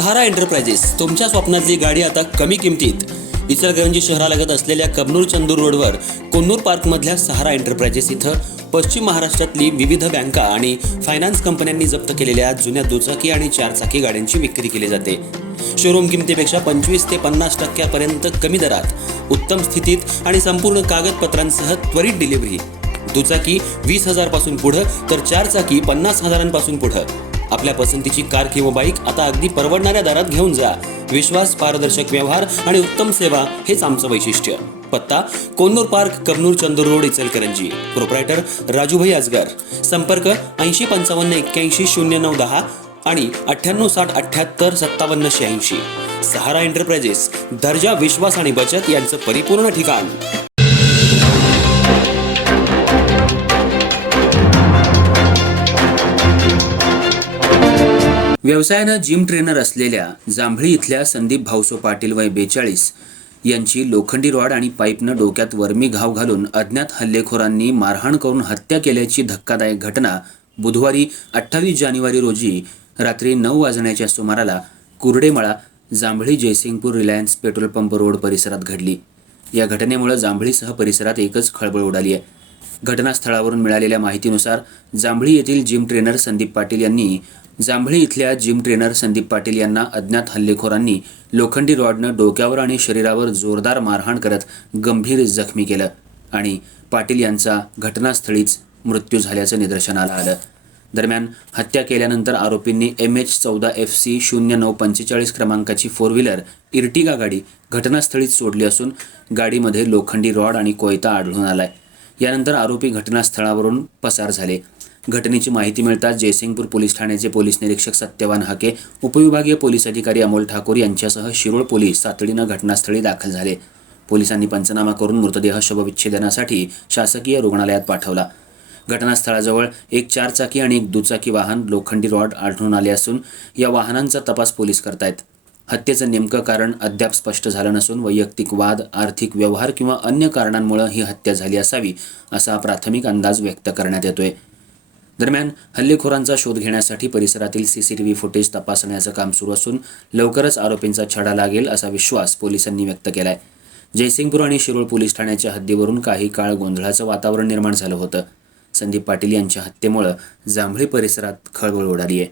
सहारा enterprises तुमच्या स्वप्नातली गाडी आता कमी किमतीत. इचलकरंजी शहरालगत असलेल्या कबनूर चंदूर रोडवर कोन्नूर पार्कमधल्या सहारा एंटरप्राइजेस इथं पश्चिम महाराष्ट्रातली विविध बँका आणि फायनान्स कंपन्यांनी जप्त केलेल्या जुन्या दुचाकी आणि चारचाकी गाड्यांची विक्री केली जाते. शोरूम किमतीपेक्षा 25 ते 50% कमी दरात, उत्तम स्थितीत आणि संपूर्ण कागदपत्रांसह त्वरित डिलिव्हरी. दुचाकी 20,000 पासून पुढे तर चारचाकी 50,000 पुढे. आपल्या पसंतीची कार किंवा बाईक आता अगदी परवडणाऱ्या दरात घेऊन जा. विश्वास, पारदर्शक व्यवहार आणि उत्तम सेवा हेच आमचं वैशिष्ट्य. पत्ता Konnur park, Kabnur Chandur road, Ichalkaranji. Proprietor Rajubhai Ajgar. संपर्क 8055810910 आणि 9860785786. सहारा एंटरप्राइजेस, दर्जा, विश्वास आणि बचत यांचं परिपूर्ण ठिकाण. व्यवसायानं जिम ट्रेनर असलेल्या जांभळी इथल्या संदीप भाऊसो पाटील वय 42 यांची लोखंडी रॉड आणि पाईपनं डोक्यात वर्मी घाव घालून अज्ञात हल्लेखोरांनी मारहाण करून हत्या केल्याची धक्कादायक घटना बुधवारी 28 जानेवारी रोजी रात्री 9 वाजण्याच्या सुमाराला कुर्डेमळा, जांभळी Jaysingpur Reliance petrol pump road परिसरात घडली. या घटनेमुळे जांभळीसह परिसरात एकच खळबळ उडाली आहे. घटनास्थळावरून मिळालेल्या माहितीनुसार जांभळी येथील जिम ट्रेनर संदीप पाटील यांनी जांभळी इथल्या जिम ट्रेनर संदीप पाटील यांना अज्ञात हल्लेखोरांनी लोखंडी रॉडनं डोक्यावर आणि शरीरावर जोरदार मारहाण करत गंभीर जखमी केलं आणि पाटील यांचा घटनास्थळीच मृत्यू झाल्याचं निदर्शनाला आलं. दरम्यान हत्या केल्यानंतर आरोपींनी MH14FC 0945 क्रमांकाची 4 व्हीलर इर्टिगा गाडी घटनास्थळीच सोडली असून गाडीमध्ये लोखंडी रॉड आणि कोयता आढळून आलाय. यानंतर आरोपी घटनास्थळावरून पसार झाले. घटनेची माहिती मिळताच जयसिंगपूर पोलीस ठाण्याचे पोलीस निरीक्षक सत्यवान हाके, उपविभागीय पोलीस अधिकारी अमोल ठाकूर यांच्यासह शिरोळ पोलीस तातडीनं घटनास्थळी दाखल झाले. पोलिसांनी पंचनामा करून मृतदेह शवविच्छेदनासाठी शासकीय रुग्णालयात पाठवला. घटनास्थळाजवळ एक चारचाकी आणि एक दुचाकी वाहन लोखंडी रॉड आढळून आले असून या वाहनांचा तपास पोलीस करतायत. हत्येचं नेमकं कारण अद्याप स्पष्ट झालं नसून वैयक्तिक वाद, आर्थिक व्यवहार किंवा अन्य कारणांमुळे ही हत्या झाली असावी असा प्राथमिक अंदाज व्यक्त करण्यात येतोय. दरम्यान हल्लेखोरांचा शोध घेण्यासाठी परिसरातील CCTV फुटेज तपासण्याचं काम सुरू असून लवकरच आरोपींचा छडा लागेल असा विश्वास पोलिसांनी व्यक्त केलाय. जयसिंगपूर आणि शिरोळ पोलीस ठाण्याच्या हद्दीवरून काही काळ गोंधळाचं वातावरण निर्माण झालं होतं. संदीप पाटील यांच्या हत्येमुळे जांभळी परिसरात खळबळ उडाली आहे.